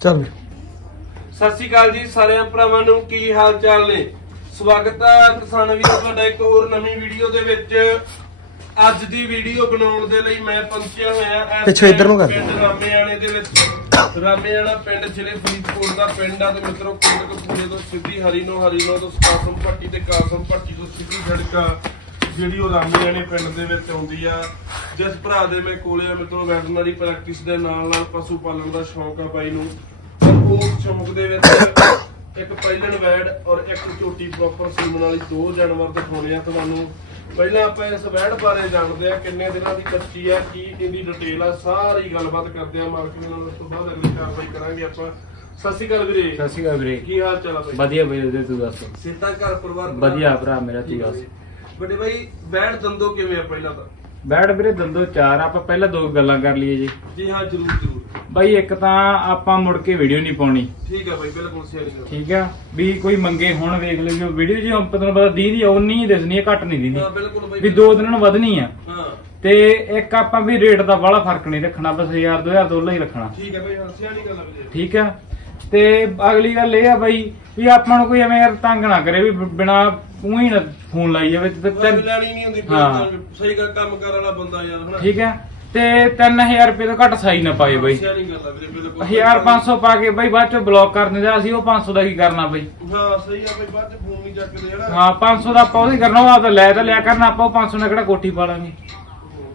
ਚੱਲ। ਸਤਿ ਸ਼੍ਰੀ ਅਕਾਲ ਜੀ ਸਾਰਿਆਂ ਭਰਾਵਾਂ ਨੂੰ ਕੀ ਹਾਲ ਚਾਲ ਨੇ? ਸਵਾਗਤ ਹੈ ਕਿਸਾਨ ਵੀਰੋ ਤੁਹਾਡਾ ਇੱਕ ਹੋਰ ਨਵੀਂ ਵੀਡੀਓ ਦੇ ਵਿੱਚ। ਅੱਜ ਦੀ ਵੀਡੀਓ ਬਣਾਉਣ ਦੇ ਲਈ ਮੈਂ ਪਹੁੰਚਿਆ ਹੋਇਆ ਪਿੱਛੇ ਇੱਧਰ ਨੂੰ ਕਰ। ਪਿੰਡ ਰਾਮੇਆਣੇ ਦੇ ਵਿੱਚ। ਰਾਮੇਆਣਾ ਪਿੰਡ ਜ਼ਿਲ੍ਹੇ ਫਰੀਦਕੋਟ ਦਾ ਪਿੰਡ ਆ ਤੇ ਮਿੱਤਰੋ ਕੋਟਕਪੂਰੇ ਤੋਂ ਸਿੱਧੀ ਹਰੀਨੋ ਹਰੀਨੋ ਤੋਂ ਕਾਸਮ ਪੱਟੀ ਤੇ ਕਾਸਮ ਪੱਟੀ ਤੋਂ ਸਿੱਧੀ ਸੜਕ ਜਿਹੜੀ ਉਹ ਰਾਮੇਆਣੇ ਪਿੰਡ ਦੇ ਵਿੱਚ ਆਉਂਦੀ ਆ ਜਿਸ ਭਰਾ ਦੇ ਮੈਂ ਕੋਲੇ ਆ ਮਿੱਤਰੋ ਵੈਟਰਨਰੀ ਪ੍ਰੈਕਟਿਸ ਦੇ ਨਾਲ ਨਾਲ ਪਸ਼ੂ ਪਾਲਣ ਦਾ ਸ਼ੌਂਕ ਆ ਬਾਈ ਨੂੰ। ਉਸ ਸ਼ੌਂਕ ਦੇ ਵਿੱਚ ਇੱਕ ਪਹਿਲਣ ਵੈੜ ਔਰ ਇੱਕ ਝੋਟੀ ਪ੍ਰੋਪਰ ਸੀਮਨ ਵਾਲੀ ਦੋ ਜਾਨਵਰ ਦਿਖਾਉਣੇ ਆ ਤੁਹਾਨੂੰ। ਪਹਿਲਾਂ ਆਪਾਂ ਇਸ ਵੈੜ ਬਾਰੇ ਜਾਣਦੇ ਆ ਕਿੰਨੇ ਦਿਨਾਂ ਦੀ ਕੱਚੀ ਆ ਕੀ ਇਹਦੀ ਡਿਟੇਲ ਆ ਸਾਰੀ ਗੱਲਬਾਤ ਕਰਦੇ ਆ ਮਾਲਕ ਨਾਲ ਉਸ ਤੋਂ ਬਾਅਦ ਅਗਲੀ ਕਾਰਵਾਈ ਕਰਾਂਗੇ ਆਪਾਂ। ਸਤਿ ਸ਼੍ਰੀ ਅਕਾਲ ਵੀਰੇ। ਸਤਿ ਸ਼੍ਰੀ ਅਕਾਲ ਵੀਰੇ। ਕੀ ਹਾਲ ਚਾਲ ਆ ਬਾਈ? ਵਧੀਆ ਵੀਰੇ ਤੂੰ ਦੱਸ? ਸਿੱਧਾ ਘਰ ਪਰਿਵਾਰ ਵਧੀਆ ਭਰਾ ਮੇਰਾ ਤੂੰ ਦੱਸ? ਵੱਡੇ ਬਾਈ ਵੈੜ ਦੰਦੋ ਕਿਵੇਂ ਆ ਪਹਿਲਾਂ ਤਾਂ? ਬੈਠ ਵੀਰੇ ਦੰਦੋ ਚਾਰ ਆਪਾਂ ਪਹਿਲਾਂ ਦੋ ਗੱਲਾਂ ਕਰ ਲਈਏ ਜੀ। ਜੀ ਹਾਂ ਜਰੂਰ ਜਰੂਰ। ਬਾਈ ਇੱਕ ਤਾਂ ਆਪਾਂ ਮੁੜ ਕੇ ਵੀਡੀਓ ਨਹੀਂ ਪਾਉਣੀ। ਠੀਕ ਆ ਬਾਈ ਬਿਲਕੁਲ ਸਹੀ ਗੱਲ ਠੀਕ ਆ? ਵੀ ਕੋਈ ਮੰਗੇ ਹੁਣ ਵੇਖ ਲਿਓ ਵੀਡੀਓ ਜੀ ਆਪਾਂ ਤੁਹਾਨੂੰ ਪਤਾ ਦੀਦੀ ਉਨੀ ਹੀ ਦਿਸਣੀ ਹੈ ਘੱਟ ਨਹੀਂ ਹਾਂ ਬਿਲਕੁਲ ਬਾਈ ਵੀ ਦੋ ਦਿਨਾਂ ਨੂੰ ਵਧਣੀ ਆ। ਹਾਂ। ਤੇ ਇੱਕ ਆਪਾਂ ਵੀ ਰੇਟ ਦਾ ਬੜਾ ਫ਼ਰਕ ਨਹੀਂ ਰੱਖਣਾ ਬਸ 1000 2000 ਡਾਲਰ ਹੀ ਰੱਖਣਾ। ਠੀਕ ਆ ਬਾਈ ਹਾਂ ਸਿਆਣੀ ਗੱਲ ਆ ਵੀਰੇ। ਠੀਕ ਆ? ਤੇ ਅਗਲੀ ਗੱਲ ਇਹ ਆ ਬਾਈ ਵੀ ਆਪਾਂ ਨੂੰ ਕੋਈ ਐਵੇਂ ਯਾਰ ਤੰਗ ਨਾ ਕਰੇ ਵੀ ਬਿਨਾ ਉਹੀ ਨਾ ਫੋਨ ਲਾਈ ਜਾਵੇ ਤੇ ਤੈਨੂੰ- ਲੈਣੀ ਨਹੀਂ ਹੁੰਦੀ ਹਾਂ। ਫਿਰ ਸਹੀ ਗੱਲ ਕੰਮ ਕਰ ਵਾਲਾ ਬੰਦਾ ਯਾਰ ਹਨਾ? ਠੀਕ ਹੈ। ਤੇ 3000 ਰੁਪਏ ਤੋਂ ਘੱਟ ਸਾਈ ਨਾ ਪਾਏ ਬਈ। ਸਿਆਣੀ ਗੱਲ ਆ ਵੀਰੇ ਬਿਲਕੁਲ। 1500 ਪਾ ਕੇ ਬਈ ਬਾਅਦ ਚ ਬਲੌਕ ਕਰ ਦਿੰਦੇ ਅਸੀਂ ਉਹ 500 ਦਾ ਕੀ ਕਰਨਾ ਬਈ? ਹਾਂ ਸਹੀ ਆ ਬਾਈ ਬਾਅਦ ਚ ਫੋਨ ਨਹੀਂ ਚੱਕਦੇ ਹਨਾ? ਹਾਂ 500 ਦਾ ਆਪਾਂ ਉਹਦੀ ਕਰਨਾ ਉਹ ਆਪਦਾ ਲੈ ਤਾਂ ਲਿਆ ਕਰਨਾ ਆਪਾਂ ਉਹ 500 ਨਾਲ ਕਿਹੜਾ ਕੋਠੀ ਪਾ ਲਾਂਗੇ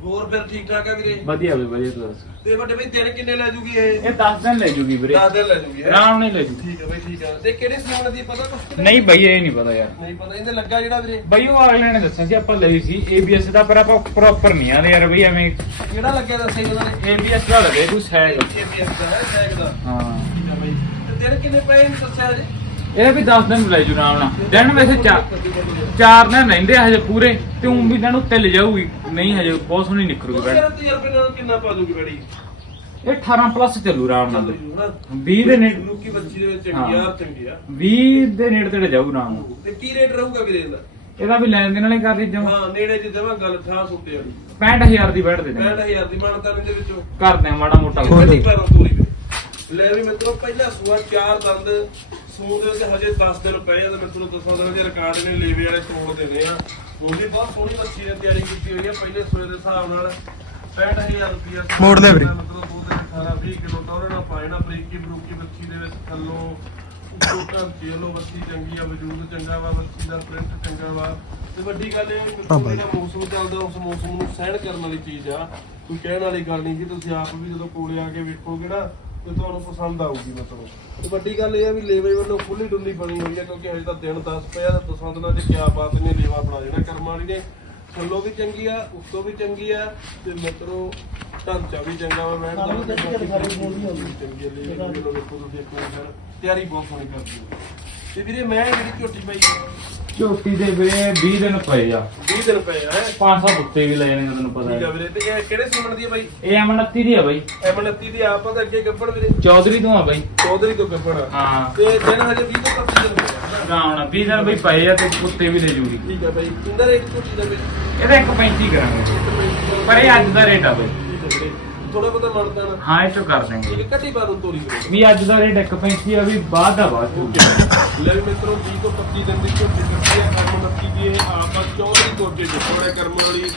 ਹੋਰ ਫਿਰ ਠੀਕ ਠਾਕ ਆ ਵੀਰੇ? ਵਧੀਆ ਬਈ ਵਧੀਆ ਤੂੰ ਦੱਸ। ਤੇ ਵੱਡੇ ਬਾਈ ਦਿਨ ਕਿੰਨੇ ਲੈ ਜੂਗੀ ਇਹ? ਇਹ 10 ਦਿਨ ਲੈ ਜੂਗੀ ਵੀਰੇ। 10 ਦਿਨ ਲੈ ਜੂਗੀ ਹੈਂ? ਆਰਾਮ ਨਹੀਂ ਲੈ ਜੂ ਠੀਕ ਆ ਬਾਈ ਠੀਕ ਆ। ਤੇ ਕਿਹੜੇ ਸੀਮਨ ਦੀ ਪਤਾ ਕੁਛ ਨਹੀਂ ਬਈ ਇਹ ਨਹੀਂ ਪਤਾ ਯਾਰ। ਨਹੀਂ ਪਤਾ ਇਹਦੇ ਲੱਗਾ ਜਿਹੜਾ ਵੀਰੇ? ਬਈ ਉਹ ਅਗਲੇ ਨੇ ਦੱਸਿਆ ਸੀ ਆਪਾਂ ਲਈ ਸੀ ABS ਦਾ ਪਰ ਆਪਾਂ ਪ੍ਰੋਪਰ ਨਹੀਂ ਆਲੇ ਯਾਰ ਬਈ ਐਵੇਂ। ਕਿਹੜਾ ਲੱਗਿਆ ਦੱਸੇ ਉਹਨਾਂ ਨੇ? ABS ਦਾ ਲੱਗੇ ਤੂੰ ਸੈਗ। ABS ਦਾ ਹੈ ਸੈਕ ਦਾ। ਹਾਂ। ਠੀਕ ਆ ਬਾਈ। ਤੇ ਦਿਨ ਕਿੰਨੇ ਪਏ ਨੇ ਦੱਸਿਆ ਜੀ ਇਹ ਵੀ 10 ਦਿਨ ਲੈ ਜੂ ਨਾਲ ਦਿਨ ਵੈਸੇ ਚਾਰ ਚਾਰ ਦਿਨ ਰਹਿੰਦੇ ਆ ਹਜੇ ਪੂਰੇ ਤੇ ਉਂ ਵੀ ਦਿਨ ਉੱਤੇ ਲੈ ਜਾਊਗੀ। ਨਹੀਂ ਹਜੇ ਬਹੁਤ ਸੋਹਣੀ ਨਿਕਲੂਗੀ ਬੈਡ ਤੇਰਾ ਤਜਰਬੇ ਨਾਲ ਕਿੰਨਾ ਪਾ ਦੂਗੀ ਬੜੀ ਇਹ 18 ਪਲੱਸ ਚੱਲੂ ਆਰਾਮ ਨਾਲ। ਹਨਾ 20 ਦੇ ਨੇ ਲੁੱਕੀ ਬੱਚੀ ਦੇ ਵਿੱਚ ਹਾਂ। ਯਾਰ ਚੰਗੀ ਆ। 20 ਦੇ ਨੇੜੇ ਤੇੜੇ ਜਾਊ ਆਰਾਮ ਨਾਲ। ਤੇ ਕੀ ਰੇਟ ਰਹੂਗਾ ਵੀਰੇ ਇਹਦਾ? ਇਹਦਾ ਵੀ ਲੈਣ ਦੇਣ ਵਾਲੀ ਕਰ ਦੀ ਜਮਾ ਹਾਂ ਨੇੜੇ ਚ ਦੇਵਾਂ ਗੱਲ ਠਾਸ ਉੱਤੇ ਵਾਲੀ 65000 ਦੀ ਬੈਠ ਦੇ ਦੇ 65000 ਦੀ ਮਾਨਤਾ ਦੇ ਵਿੱਚੋਂ। ਕਰਦੇ ਆ ਮਾੜਾ ਮੋਟਾ। ਲੈ ਵੀ ਮਿੱਤਰੋ ਪਹਿਲਾ ਸੂਆ ਚਾਰ ਦੰਦ। ਸੂਰ ਦੇ ਉੱਤੇ ਹਜੇ 10 ਦਿਨ ਪਏ ਆ ਤੇ ਮਿੱਤਰੋ ਦੱਸਾਂ ਦਿਨ ਦੇ ਰਿਕਾਰਡ ਨੇ ਲੇਵੇ ਵਾਲੇ ਤੋੜ ਦੇਣੇ ਆ ਉਹ ਵੀ ਬਹੁਤ ਸੋਹਣੀ ਮੱਛੀ ਨੇ ਤਿਆਰੀ ਕੀਤੀ ਹੋਈ ਆ ਪਹਿਲੇ ਸੂਏ ਦੇ ਹਿਸਾਬ ਨਾਲ 65000 ਰੁਪਇਆ ਮੋੜ ਲਿਆ ਵੀਰੇ। ਮਤਲਬ ਦੋ ਦੇ 18 20 ਕਿਲੋ ਟੌਰ ਨਾਲ ਪਾਇਣਾ ਬਰੀਕੀ ਬਰੂਕੀ ਮੱਛੀ ਦੇ ਵਿੱਚ ਥੱਲੋਂ ਉੱਤੋਂ ਢਾਂਚੇ ਵੱਲੋਂ ਮੱਛੀ ਚੰਗੀ ਆ ਵਜੂਦ ਚੰਗਾ ਵਾ ਮੱਛੀ ਦਾ ਪ੍ਰਿੰਟ ਚੰਗਾ ਵਾ ਤੇ ਵੱਡੀ ਗੱਲ ਇਹ ਕਿ। ਜਿਹੜਾ ਮੌਸਮ ਚੱਲਦਾ ਉਸ ਮੌਸਮ ਨੂੰ ਸਹਿਣ ਕਰਨ ਵਾਲੀ ਚੀਜ਼ ਆ ਕੋਈ ਕਹਿਣ ਵਾਲੀ ਗੱਲ ਨਹੀਂ ਜੀ ਤੁਸੀਂ ਆਪ ਵੀ ਜਦੋਂ ਕੋਲੇ ਆ ਕੇ ਵੇਖੋਗੇ ਨਾ ਤੇ ਤੁਹਾਨੂੰ ਪਸੰਦ ਆਊਗੀ ਮਤਲਬ। ਵੱਡੀ ਗੱਲ ਇਹ ਆ ਵੀ ਲੇਵੇ ਵੱਲੋਂ ਖੁੱਲੀ ਡੁੱਲੀ ਬਣੀ ਹੋਈ ਆ ਕਿਉਂਕਿ ਹਜੇ ਤਾਂ ਦਿਨ 10 ਪਿਆ ਤੇ ਦਸਾਂ ਦਿਨਾਂ 'ਚ ਕਿਆ ਬਾਤ ਨੇ ਲੇਵਾ ਬਣਾ ਦੇਣਾ ਕਰਮ ਵਾਲੀ ਨੇ। ਥੱਲੋਂ ਵੀ ਚੰਗੀ ਆ ਉੱਤੋਂ ਵੀ ਚੰਗੀ ਆ ਤੇ ਮਿੱਤਰੋ ਢਾਂਚਾ ਵੀ ਚੰਗਾ ਵਾ ਮੈਂ ਤਾਂ ਚੰਗੀ ਤੁਸੀਂ ਵਾਰ ਤਿਆਰੀ ਬਹੁਤ ਸੋਹਣੀ ਕਰਦੀ ਹੈ ਤੇ ਵੀਰੇ ਮੈਂ ਜਿਹੜੀ ਝੋਟੀ ਪਾਈ ਝੋਟੀ ਦੇ ਵੀਰੇ 20 ਦਿਨ ਪਏ ਆ। 20 ਦਿਨ ਪਏ ਆ ਹੈਂ। 500 ਉੱਤੇ ਵੀ ਲੈ ਜਾਣਗੇ ਤੈਨੂੰ ਪਤਾ ਠੀਕ ਹੈ। ਵੀਰੇ ਤੇ ਇਹ ਕਿਹੜੇ ਸੀਮਨ ਦੀ ਆ ਬਾਈ? ਇਹ M29 ਦੀ ਆ ਬਾਈ। M29 ਦੀ ਆਪਾਂ ਤਾਂ ਅੱਗੇ ਗੱਪਣ ਵੀਰੇ। ਚੌਧਰੀ ਤੋਂ ਆ ਬਾਈ। ਚੌਧਰੀ ਤੋਂ ਆ ਹਾਂ। ਤੇ ਦਿਨ ਹਜੇ 20 ਤੋਂ 25 ਦਿਨ ਹੋਏ ਆ। ਆਰਾਮ ਨਾਲ 20 ਦਿਨ ਬਈ ਪਏ ਆ ਤੇ ਉੱਤੇ ਵੀ ਲੈ ਜੂਗੀ ਠੀਕ ਆ ਬਾਈ ਕਿੰਦਾ ਰੇਟ ਝੋਟੀ ਦਾ ਵੀਰੇ ਇਹਦਾ 135 ਕਰਾਂਗੇ ਪਰ ਇਹ ਅੱਜ ਦਾ ਰੇਟ ਆ ਬਾਈ। ਥੋੜਾ ਬਹੁਤਾ ਹਾਂ ਇਹ ਚੋਂ ਕਰ ਦੇਂਗੇ ਹੈ ਕੱਟੀ ਬਾਰੂ ਤੋਰੀ ਵੀਰੇ ਵੀ ਅੱਜ ਦਾ ਰੇਟ 135 ਆ ਵੀ ਬਾਅਦ ਦਾ ਬਾਅਦ ਚ। ਲੈ ਵੀ ਮਿੱਤਰੋ 20 ਤੋਂ 25 ਦਿਨ ਦੀ ਝੋਟੀ ਕੱਟੀ ਆ ਕਰਮ ਨੱਤੀ ਦੀ ਇਹ ਆਪਾਂ ਚੌਧਰੀ ਕੋਟੇ ਦੇ ਥੋੜੇ ਕਰਮ ਵਾਲੀ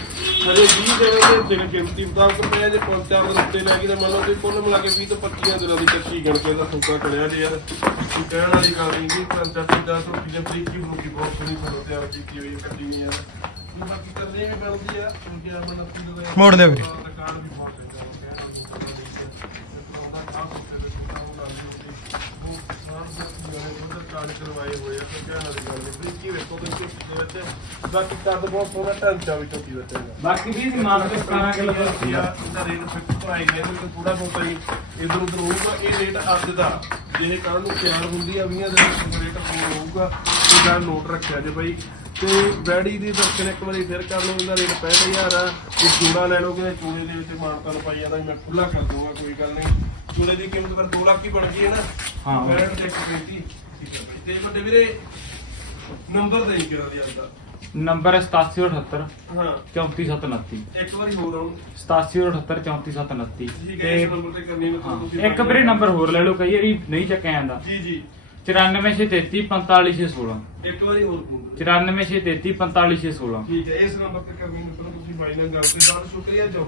ਹਜੇ 20 ਦਿਨ ਦੇ ਦਿਨ ਗਿਣਤੀ ਮੁਤਾਬਕ ਪਿਆ ਜੇ ਪੰਜ ਚਾਰ ਦਿਨ ਉੱਤੇ ਲੈ ਗਈ ਤਾਂ ਮੰਨ ਲਓ ਕਿ ਕੁੱਲ ਮਿਲਾ ਕੇ 20 ਤੋਂ 25 ਦਿਨਾਂ ਦੀ ਕੱਚੀ ਗਣ ਕੇ ਦਾ ਸੁੱਕਾ ਕਰਿਆ ਜੇ ਯਾਰ ਕੋਈ ਕਹਿਣ ਵਾਲੀ ਗੱਲ ਨਹੀਂ ਜੀ ਪਰ ਚਾਚੀ ਦਾ ਝੋਟੀ ਦੇ ਬਰੀਕੀ ਬਰੂਕੀ ਬਹੁਤ ਸੋਹਣੀ ਫੋਟੋ ਤਿਆਰ ਕੀਤੀ ਹੋਈ ਹੈ ਕੱਟੀ ਹੋਈ ਯਾਰ ਤੇ ਬਾਕੀ ਵੀ ਬਣਦੀ ਆ ਕਿਉਂਕਿ ਅਮਨ ਨੱਤੀ ਦਾ ਮੋੜ ਦਿਓ ਵੀਰੇ। ਰਿਕਾਰਡ ਵੀ ਬਹੁਤ ਚੰਗਾ ਹੈ ਕਹਿਣ ਵਾਲੀ ਗੱਲ ਨਹੀਂ ਹੈ ਤੇ ਉਹਦਾ ਖਾਸ ਉੱਤੇ ਦੇ ਸੁਣਾਉਂ ਨਾਲ ਦੀ ਉਹ ਸਾਂਝ ਦੇ ਉਹਦੇ ਕਾਰਡ ਕਰਵਾਏ ਹੋਏ ਆ ਤੇ ਕਹਿਣ ਵਾਲੀ ਗੱਲ ਨਹੀਂ ਬਰੀਕੀ ਵੇਖੋ ਤੇ ਝੋਟੀ ਦੇ ਵਿੱਚ ਬਾਕੀ ਕੱਦ ਬਹੁਤ ਸੋਹਣਾ ਢਾਂਚਾ ਵੀ ਝੋਟੀ ਵਿੱਚ ਹੈਗਾ ਬਾਕੀ ਵੀ ਦੀ ਮਾਰ ਕੇ 17 ਕਿਲੋ ਰੁਪਿਆ ਇਹਦਾ ਰੇਟ ਫਿਕਸ ਪਾਈ ਗਿਆ ਇਹਦੇ ਥੋੜਾ ਬਹੁਤਾ ਹੀ ਇਧਰ ਉਧਰ ਹੋਊਗਾ। ਇਹ ਰੇਟ ਅੱਜ ਦਾ ਜੇ ਕੱਲ ਨੂੰ ਤਿਆਰ ਹੁੰਦੀ ਆ 20 ਦਿਨ ਤੱਕ ਰੇਟ ਹੋਰ ਹੋਊਗਾ। ਇਹ ਗੱਲ ਨੋਟ ਰੱਖਿਆ ਜੇ ਬਾਈ। ਤੇ ਬੈੜੀ ਦੀ ਦਰਸ਼ਨ ਇੱਕ ਵਾਰੀ ਫਿਰ ਕਰ ਲਓ ਇਹਦਾ ਰੇਟ 65000 ਆ। ਜੇ ਜੋੜਾ ਲੈ ਲੋਗੇ ਤਾਂ ਚੂੜੇ ਦੇ ਵਿੱਚ ਮਾਨਤਾ ਨੂੰ ਪਾਈ ਜਾਂਦਾ ਮੈਂ ਖੁੱਲਾ ਕਰ ਦੂੰਗਾ ਕੋਈ ਗੱਲ ਨਹੀਂ। ਚੂੜੇ ਦੀ ਕੀਮਤ ਫਿਰ 2 ਲੱਖ ਹੀ ਬਣ ਗਈ ਹੈ ਨਾ। ਹਾਂ। ਬੈੜ ਇੱਕ ਪੈਂਤੀ ਠੀਕ ਹੈ ਤੇ ਵੱਡੇ ਵੀਰੇ ਨੰਬਰ ਦੇ ਹੀ ਕਰਾ ਦੀ ਅੱਜ ਦਾ? ਨੰਬਰ ਹੈ 8778 ਹਾਂ। 34729 ਇੱਕ ਵਾਰੀ ਹੋਰ ਆਉਂ 8778 34729 ਠੀਕ ਹੈ ਇਸ ਨੰਬਰ ਤੇ ਕਰਨੀ ਹਾਂ, ਮਤਲਬ ਤੁਸੀਂ ਇੱਕ ਵੀਰੇ ਨੰਬਰ ਹੋਰ ਲੈ ਲਓ ਕਈ ਵਾਰੀ ਨਹੀਂ ਚੱਕਿਆ ਜਾਂਦਾ। ਜੀ ਜੀ। 94633 45616 ਇੱਕ ਵਾਰੀ ਹੋਰ ਫੋਨ 94633 45616 ਠੀਕ ਹੈ ਇਸ ਨੰਬਰ ਤੇ ਕਰਨੀ ਮਤਲਬ ਤੁਸੀਂ ਬਾਈ ਨਾਲ ਗੱਲ ਤੇ ਬਹੁਤ ਸ਼ੁਕਰੀਆ ਜੋ।